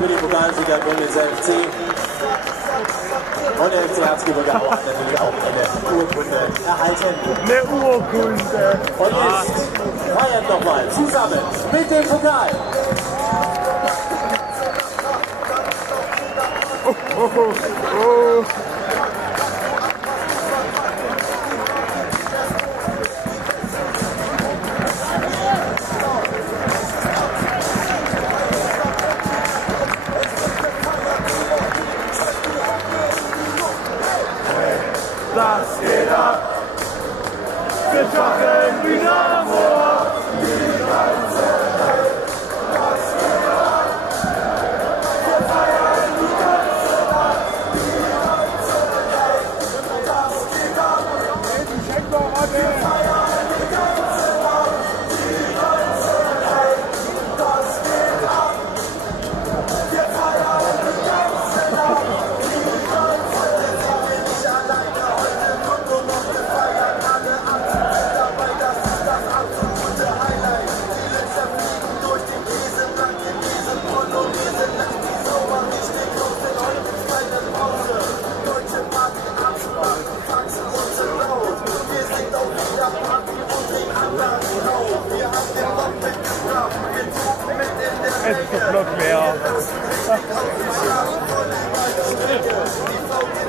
für die Pokalsieger Chemnitzer FC. Und der FC Erzgebirge Aue hat natürlich auch eine Urkunde erhalten. Eine Urkunde. Und jetzt feiert nochmal zusammen mit dem Pokal. Das geht ab. Wir schaffen Dynamo. Die ganze Welt. Das geht ab. Wir feiern die ganze Nacht. Die ganze Welt. Das geht ab. Wir feiern die ganze Nacht. Die ganze Welt. Das geht ab. Wir feiern die ganze Nacht. Die ganze Welt. Nicht alleine heute wird nur noch gefeiert. Alle anderen dabei, das ist das absolute Highlight. Die Löcher fliegen durch den Käseland in diesem Polonaise-Land. Die Sommer richtig los in heute kleinen Pause. Deutsche Party abschlagen, tanzen uns in laut. Wir sind auf jeder Party und den anderen auf. Wir haben den Bock mitgebracht, wir drucken mit in der Menge. Es ist doch noch mehr. Die Frauen